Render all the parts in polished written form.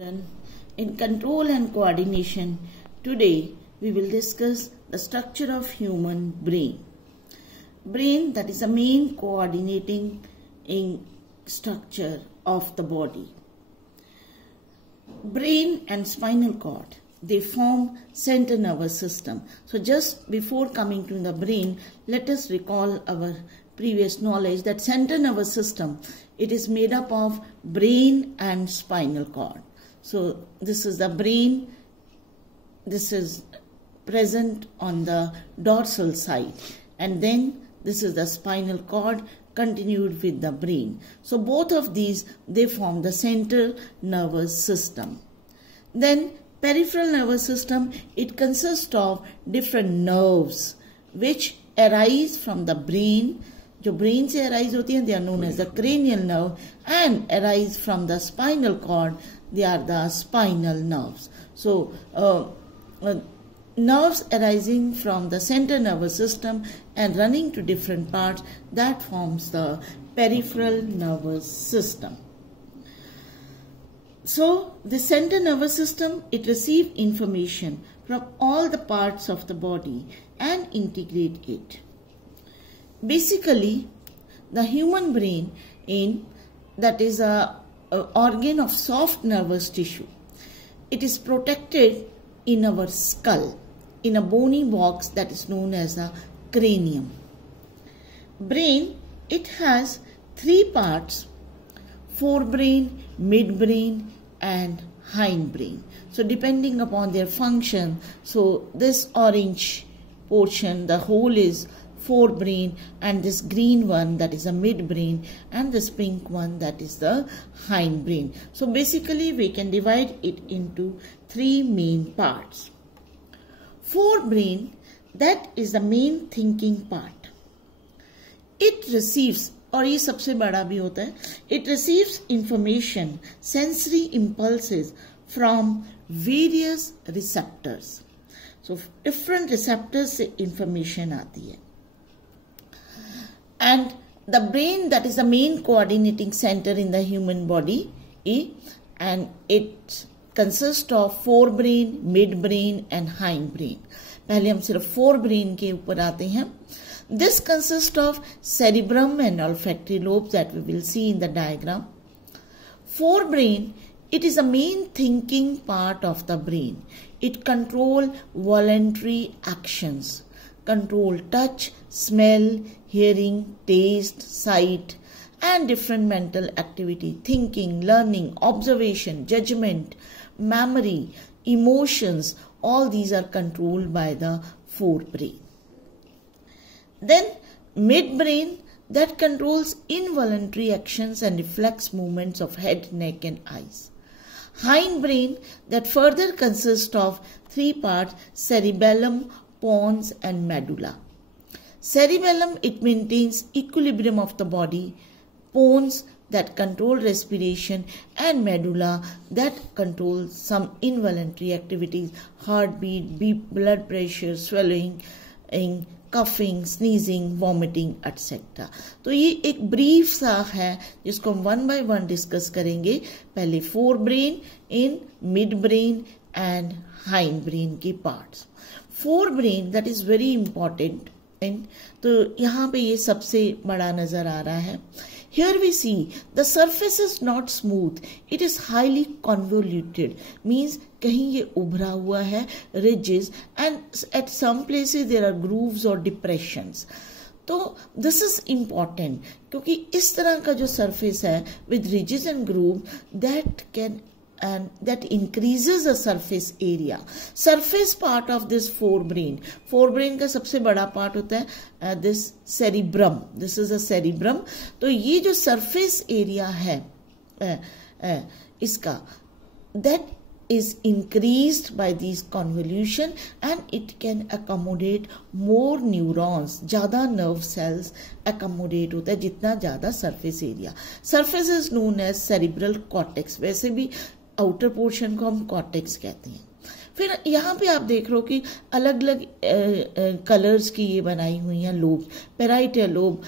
In control and coordination, today we will discuss the structure of human brain. Brain, that is the main coordinating structure of the body. Brain and spinal cord, they form central nervous system. So just before coming to the brain, let us recall our previous knowledge that central nervous system, it is made up of brain and spinal cord. So this is the brain, this is present on the dorsal side, and then this is the spinal cord continued with the brain. So both of these, they form the central nervous system. Then peripheral nervous system, it consists of different nerves which arise from the brain. जो brain से arise होती हैं, they are known as the cranial nerve, and arise from the spinal cord, they are the spinal nerves. So nerves arising from the central nervous system and running to different parts, that forms the peripheral nervous system. So the central nervous system, it receives information from all the parts of the body and integrate it. Basically, the human brain, that is a organ of soft nervous tissue. It is protected in our skull, in a bony box that is known as a cranium. Brain, it has three parts: forebrain, midbrain, and hindbrain. So depending upon their function, so this orange portion, the whole is forebrain, and this green one, that is a midbrain, and this pink one, that is the hindbrain. So basically we can divide it into three main parts. Forebrain, that is the main thinking part. It receives, और ये सबसे बड़ा भी होता है, it receives information, sensory impulses from various receptors. So different receptors से information आती है. And the brain, that is the main coordinating center in the human body, and it consists of forebrain, midbrain, and hindbrain. पहले हम सिर्फ forebrain के ऊपर आते हैं. This consists of cerebrum and olfactory lobes that we will see in the diagram. Forebrain, it is the main thinking part of the brain. It controls voluntary actions, control touch, smell, hearing, taste, sight, and different mental activity, thinking, learning, observation, judgment, memory, emotions, all these are controlled by the forebrain. Then midbrain, that controls involuntary actions and reflex movements of head, neck, and eyes. Hindbrain, that further consists of three parts: cerebellum, pons, and medulla. Cerebellum, it maintains equilibrium of the body. Pons, that control respiration, and medulla, that controls some involuntary activities, heartbeat, blood pressure, swallowing, coughing, sneezing, vomiting, etc. तो ये एक brief सा है जिसको हम one by one discuss करेंगे. पहले forebrain, in midbrain and हाइंडब्रेन के parts. Forebrain, that is very important. तो यहाँ पे ये सबसे बड़ा नजर आ रहा है. Here we see the surface is not smooth, it is highly convoluted, means कहीं ये उभरा हुआ है, ridges, and at some places there are grooves or depressions. तो this is important क्योंकि इस तरह का जो surface है with ridges and grooves, that increases the surface area. Surface part of this forebrain का सबसे बड़ा part होता है this cerebrum. This is a cerebrum. तो ये जो surface area है इसका, that is increased by these convolution and it can accommodate more neurons. ज़्यादा nerve cells accommodate होता है जितना ज़्यादा surface area. Surface is known as cerebral cortex. वैसे भी आउटर पोर्शन को हम कॉर्टेक्स कहते हैं. फिर यहाँ पे आप देख रहे हो कि अलग अलग कलर्स की ये बनाई हुई हैं lobe, parietal lobe.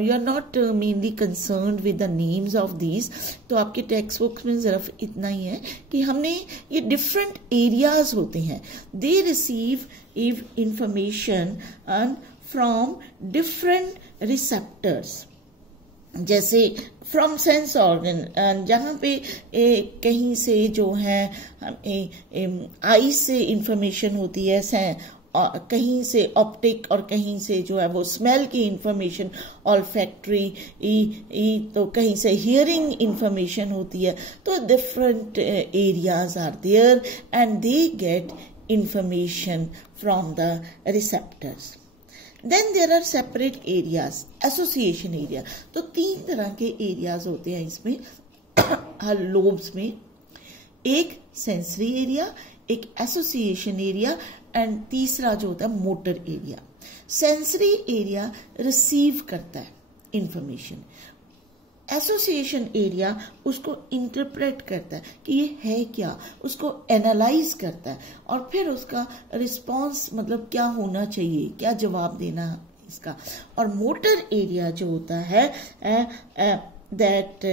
You are not mainly concern with the names of these, तो आपके टेक्स्ट बुक्स में सिर्फ इतना ही है कि हमने ये डिफरेंट एरियाज होते हैं, they receive information from different receptors, जैसे फ्रॉम सेंस ऑर्गन, जहाँ पे कहीं से जो है आई से इंफॉर्मेशन होती है, कहीं से ऑप्टिक और कहीं से जो है वो स्मेल की इंफॉर्मेशन, ऑल्फैक्टरी, तो कहीं से हियरिंग इंफॉर्मेशन होती है। तो different areas are there and they get information from the receptors. Then there are separate areas, association area. तो 3 तरह के एरियाज होते हैं इसमें हर लोब्स में, एक सेंसरी एरिया, एक एसोसिएशन एरिया एंड तीसरा जो होता है motor area. Sensory area receive करता है इंफॉर्मेशन, एसोसिएशन एरिया उसको इंटरप्रेट करता है कि ये है क्या, उसको एनालाइज करता है और फिर उसका रिस्पॉन्स मतलब क्या होना चाहिए, क्या जवाब देना इसका। और मोटर एरिया जो होता है that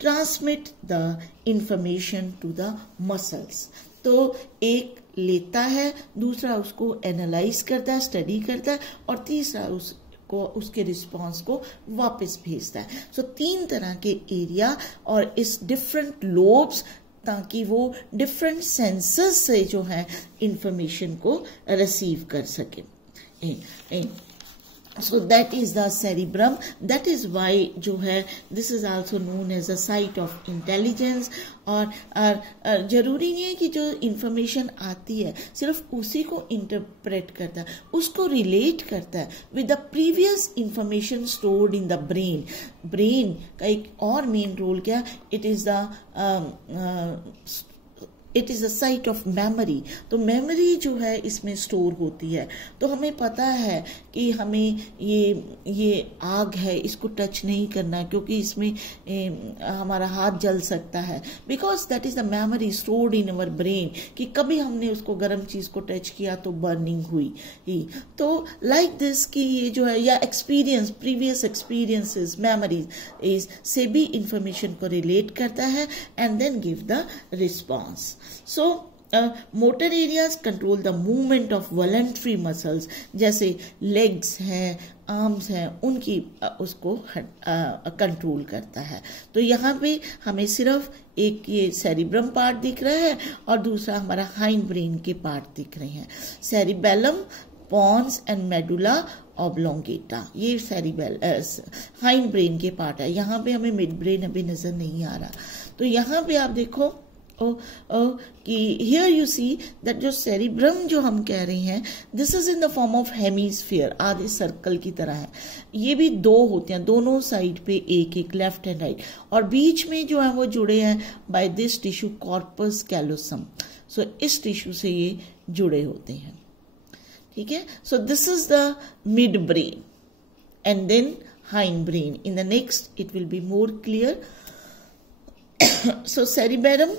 transmit the information to the muscles. तो एक लेता है, दूसरा उसको एनालाइज करता है, स्टडी करता है और तीसरा उसके रिस्पॉन्स को वापस भेजता है। सो 3 तरह के एरिया और इस डिफरेंट लोब्स, ताकि वो डिफरेंट सेंसस से जो है इंफॉर्मेशन को रिसीव कर सके। So that is the cerebrum. That is why जो है this is also known as a site of intelligence। और जरूरी नहीं है कि जो इंफॉर्मेशन आती है सिर्फ उसी को इंटरप्रेट करता है, उसको रिलेट करता है with the previous information stored in the brain. Brain का एक और मेन रोल क्या, it is a site of memory. तो मेमोरी जो है इसमें स्टोर होती है। तो हमें पता है कि हमें ये आग है, इसको टच नहीं करना क्योंकि इसमें हमारा हाथ जल सकता है, because that is the memory stored in our brain कि कभी हमने उसको गर्म चीज को टच किया तो बर्निंग हुई ही। तो लाइक दिस कि ये जो है या एक्सपीरियंस, प्रीवियस एक्सपीरियंसेस, मेमोरीज इस से भी इंफॉर्मेशन को रिलेट करता है and then give the response. So motor areas control the movement of voluntary muscles, जैसे legs हैं, arms हैं, उनकी उसको कंट्रोल करता है। तो यहाँ पे हमें सिर्फ एक ये सेरिब्रम पार्ट दिख रहा है और दूसरा हमारा हाइंड ब्रेन के पार्ट दिख रहे हैं। Cerebellum, pons and medulla oblongata, ये हाइंड ब्रेन के पार्ट है। यहाँ पे हमें मिड ब्रेन अभी नजर नहीं आ रहा। तो यहाँ पे आप देखो कि here you see that जो सेरिब्रम जो हम कह रहे हैं, this is in the form of hemisphere, आधे सर्कल की तरह है। ये भी 2 होते हैं, दोनों साइड पे एक एक, लेफ्ट एंड राइट, और बीच में जो है वो जुड़े हैं by this tissue corpus callosum। so इस टिश्यू से ये जुड़े होते हैं, ठीक है। so this is the mid brain and then hind brain. in the next it will be more clear। so cerebellum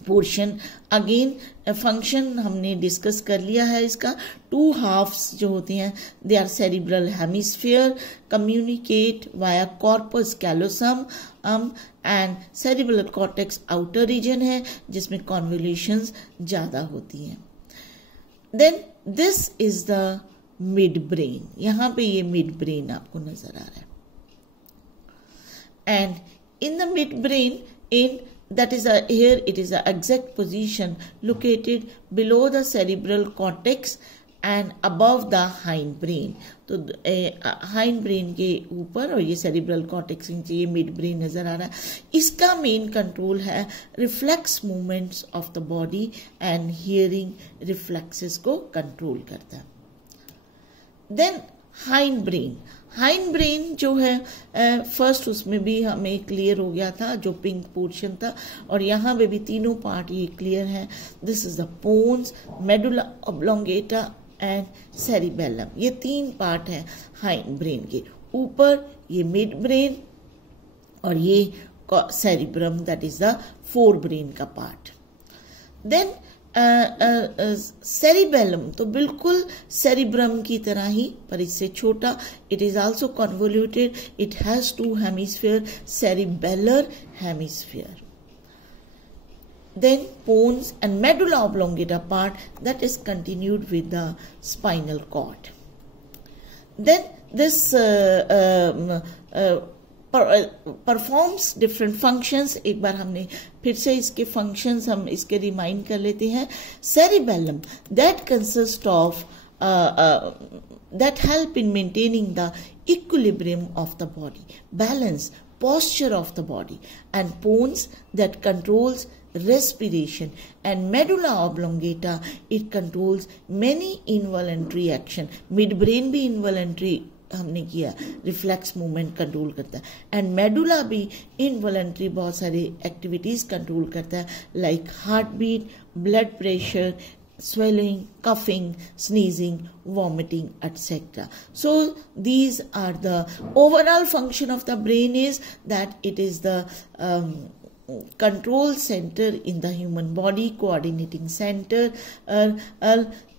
portion, again function हमने डिस्कस कर लिया है इसका। 2 हाफ्स जो होते हैं they are cerebral hemisphere, communicate via corpus callosum and cerebral cortex outer region है जिसमें कॉन्वोल्यूशंस ज्यादा होती हैं। Then this is the mid brain, यहाँ पे ये मिड ब्रेन आपको नजर आ रहा है। And in the mid brain, in that is here it is a exact position located below the cerebral cortex and above the hind brain। तो hind brain के ऊपर और ये सेरिब्रल कॉर्टेक्स नीचे, ये मिड ब्रेन नजर आ रहा है। इसका मेन कंट्रोल है reflex movements of the body and hearing reflexes को कंट्रोल करता है। Then hind brain, hind brain जो है फर्स्ट उसमें भी हमें क्लियर हो गया था, जो पिंक पोर्शन था, और यहाँ पे भी तीनों पार्ट ये क्लियर है। This is the pons, medulla oblongata and cerebellum, ये 3 पार्ट है हाइंड ब्रेन के। ऊपर ये मिड ब्रेन और ये cerebrum, that is the fore brain का पार्ट। देन सेरिबेलम तो बिल्कुल सेरिब्रम की तरह ही पर इससे छोटा. It is also convoluted. It has 2 hemisphere, cerebellar hemisphere. Then pons and medulla oblongata part that is continued with the spinal cord. Then this performs different functions. एक बार हमने फिर से इसके functions हम इसके remind कर लेते हैं. Cerebellum that consists of that help in maintaining the equilibrium of the body, balance, posture of the body, and pons that controls respiration, and medulla oblongata it controls many involuntary action. Midbrain भी involuntary हमने किया, reflex movement control करता है. And medulla भी involuntary बहुत सारे activities control करता है, like heart beat, blood pressure, swelling, coughing, sneezing, vomiting, etc. So these are the overall function of the brain is that it is the control center in the human body, coordinating center,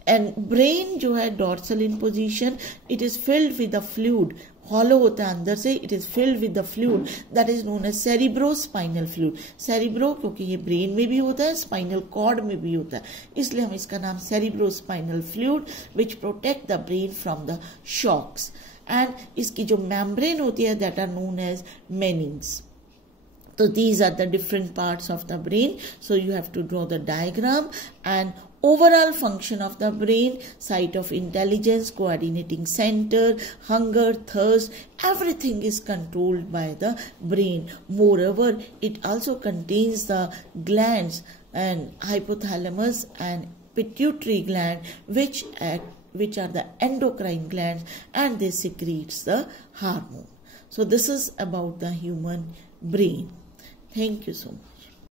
and brain जो है dorsal in position, it is filled with the fluid, hollow होता है अंदर से, it is filled with the fluid that is known as cerebrospinal fluid. cerebro क्योंकि ये brain में भी होता है, spinal cord में भी होता है, इसलिए हम इसका नाम cerebrospinal fluid which protect the brain from the shocks. And इसकी जो membrane होती है that are known as meninges. So these are the different parts of the brain. So you have to draw the diagram. And overall function of the brain, site of intelligence, coordinating center, hunger, thirst, everything is controlled by the brain. Moreover, it also contains the glands and hypothalamus and pituitary gland which are the endocrine glands, and they secretes the hormone. So this is about the human brain. Thank you so much.